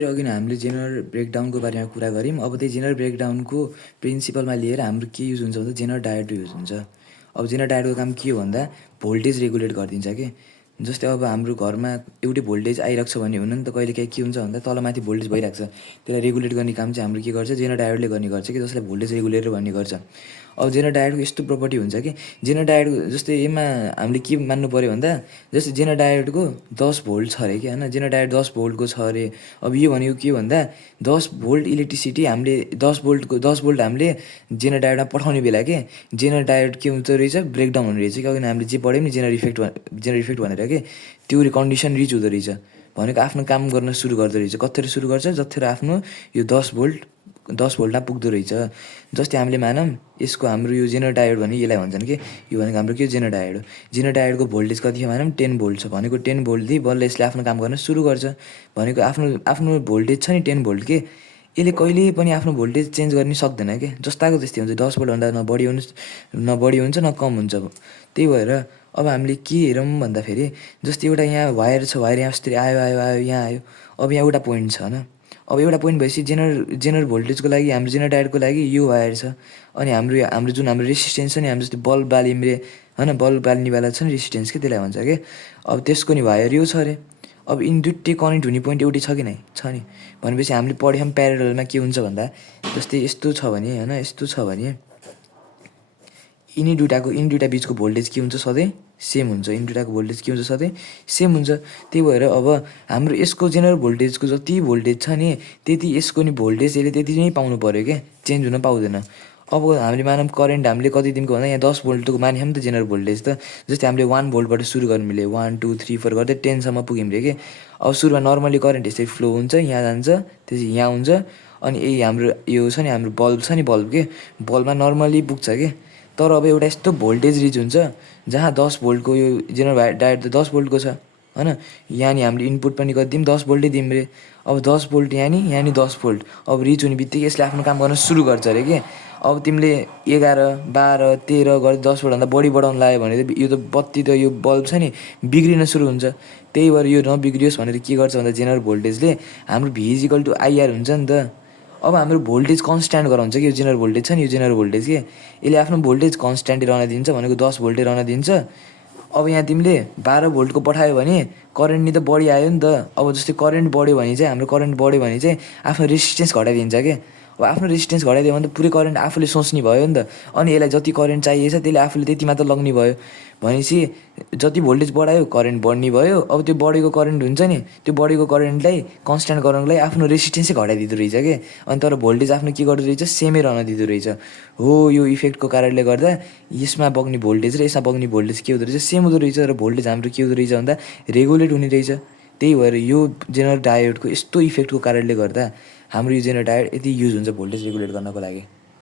अघि नै हामीले जेनरल ब्रेकडाउनको बारेमा कुरा गऱ्यौँ। अब त्यही जेनरल ब्रेकडाउनको प्रिन्सिपलमा लिएर हाम्रो के युज हुन्छ भन्दा जेनरल डायोड युज हुन्छ। अब जेनरल डायोडको काम के हो भन्दा भोल्टेज रेगुलेट गरिदिन्छ के। जस्तै अब हाम्रो घरमा एउटै भोल्टेज आइरहेको छ भने हुन नि त कहिलेकाहीँ के हुन्छ भन्दा तलमाथि भोल्टेज भइरहेको छ, त्यसलाई रेगुलेट गर्ने काम चाहिँ हाम्रो के गर्छ जेनरल डायोडले गर्ने गर्छ कि, जसलाई भोल्टेज रेगुलेटर भन्ने गर्छ। अब जेनरल डायोडको यस्तो प्रपर्टी हुन्छ कि जेनरल डायोड जस्तै यसमा हामीले के मान्नु पऱ्यो भन्दा जस्तै जेनरल डायोडको 10 भोल्ट छ अरे कि होइन, जेनरल डायोड 10 भोल्टको छ अरे। अब यो भनेको के भन्दा 10 भोल्ट इलेक्ट्रिसिटी हामीले 10 भोल्ट हामीले जेनरल डायोडमा पठाउने बेला के जेनरल डायोड के हुँदो रहेछ ब्रेकडाउन हुने रहेछ। किनभने हामीले जे पढ्यौँ नि जेनरल इफेक्ट भनेर के त्यो कन्डिसन रिच हुँदो रहेछ भनेको आफ्नो काम गर्न सुरु गर्दो रहेछ। कतिखेर सुरु गर्छ जतिखेर आफ्नो यो 10 भोल्टमा पुग्दो रहेछ। जस्तै हामीले मानौँ यसको हाम्रो यो जेनरल डायोड भने यसलाई भन्छन् कि यो भनेको हाम्रो के जेनरल डायोड हो। जेनरल डायोडको भोल्टेज कति मानौँ 10 भोल्ट छ भनेको 10 भोल्टदेखि बल्ल यसले आफ्नो काम गर्न सुरु गर्छ भनेको आफ्नो भोल्टेज छ नि 10 भोल्ट के यसले कहिले पनि आफ्नो भोल्टेज चेन्ज गर्न सक्दैन के, जस्ताको त्यस्तै हुन्छ। 10 भोल्टभन्दा न बढी हुन्छ न कम हुन्छ। त्यही भएर अब हामीले के हेरौँ भन्दाखेरि जस्तै एउटा यहाँ वायर छ, वायर यहाँ यस्तरी आयो यहाँ आयो। अब यहाँ एउटा पोइन्ट छ होइन, अब एउटा पोइन्ट भएपछि जेनरल भोल्टेजको लागि हाम्रो जेनरल डायोडको लागि यो वायर छ। अनि हाम्रो जुन हाम्रो रेसिस्टेन्स छ नि हाम्रो जस्तै बल्ब बालिम्रे होइन, बल्ब बाल्नेवाला छ नि रेसिस्टेन्स के त्यसलाई भन्छ कि। अब त्यसको नि वायर यो छ अरे। अब यिनी दुइटै कनेक्ट हुने पोइन्ट एउटै छ कि नै छ नि भनेपछि हामीले पढ्यौँ प्यारललमा के हुन्छ भन्दा जस्तै यस्तो छ भने होइन, यस्तो छ भने यिनी दुइटा बिचको भोल्टेज के हुन्छ सधैँ सेम हुन्छ। यिनी दुइटाको भोल्टेज के हुन्छ सधैँ सेम हुन्छ। त्यही भएर अब हाम्रो यसको जेनरल भोल्टेजको जति भोल्टेज छ नि त्यति यसको नि भोल्टेज यसले त्यति नै पाउनु पऱ्यो क्या, चेन्ज हुन पाउँदैन। अब हामीले मानौँ करेन्ट हामीले कति दिनको भन्दा यहाँ 10 भोल्टको मान्यौँ नि त जेनरल भोल्टेज त। जस्तै हामीले 1 भोल्टबाट सुरु गर्यौँ हामीले 1 2 3 4 गर्दै 10सम्म पुग्यौँ रे कि। अब सुरुमा नर्मली करेन्ट यसरी फ्लो हुन्छ, यहाँ जान्छ त्यसपछि यहाँ हुन्छ। अनि यही हाम्रो यो छ नि हाम्रो बल्ब छ नि बल्ब के बल्बमा नर्मली पुग्छ कि। तर अब एउटा यस्तो भोल्टेज रिच हुन्छ जहाँ 10 भोल्टको यो जेनरल डायोड त 10 भोल्टको छ होइन, यहाँ नि हामीले इनपुट पनि कति दिउँ 10 भोल्टै दिउँ रे। अब 10 भोल्ट यहाँ नि 10 भोल्ट। अब रिच हुने बित्तिकै यसले आफ्नो काम गर्न सुरु गर्छ अरे कि। अब तिमीले 11 12 13 गरेर 10 भोल्टभन्दा बढी बढाउनु लाग्यो भने त यो त बत्ती त यो बल्ब छ नि बिग्रिन सुरु हुन्छ। त्यही भएर यो नबिग्रियोस् भनेर के गर्छ भन्दा जेनरल भोल्टेजले हाम्रो V=IR हुन्छ नि त। अब हाम्रो भोल्टेज कन्स्ट्यान्ट गराउँछ कि यो जेनरल भोल्टेज छ नि यो जेनरल भोल्टेज के यसले आफ्नो भोल्टेज कन्स्ट्यान्टै रहन दिन्छ भनेको 10 भोल्टै रहन दिन्छ। अब यहाँ तिमीले 12 भोल्टको पठायो भने करेन्ट नि त बढी आयो नि त। अब जस्तै करेन्ट बढ्यो भने चाहिँ हाम्रो करेन्ट बढ्यो भने चाहिँ आफ्नो रेसिस्टेन्स घटाइदिन्छ के। अब आफ्नो रेसिस्टेन्स घटाइदियो भने त पुरै करेन्ट आफूले सोच्ने भयो नि त। अनि यसलाई जति करेन्ट चाहिएछ त्यसले आफूले त्यति मात्र लग्ने भयो भनेपछि जति भोल्टेज बढायो करेन्ट बढ्ने भयो। अब त्यो बढेको करेन्ट हुन्छ नि त्यो बढेको करेन्टलाई कन्स्ट्यान्ट गराउनको लागि आफ्नो रेसिस्टेन्सै घटाइदिँदो रहेछ के। अनि तर भोल्टेज आफ्नो के गर्दो रहेछ सेमै रहन दिँदो रहेछ। हो यो इफेक्टको कारणले गर्दा यसमा बग्ने भोल्टेज र यसमा बग्ने भोल्टेज के हुँदो रहेछ सेम हुँदो रहेछ र भोल्टेज हाम्रो के हुँदो रहेछ भन्दा रेगुलेट हुने रहेछ। त्यही भएर यो जेनरल डायोडको यस्तो इफेक्टको कारणले गर्दा हाम्रो यो जेनरल डायोड यति युज हुन्छ भोल्टेज रेगुलेट गर्नको लागि।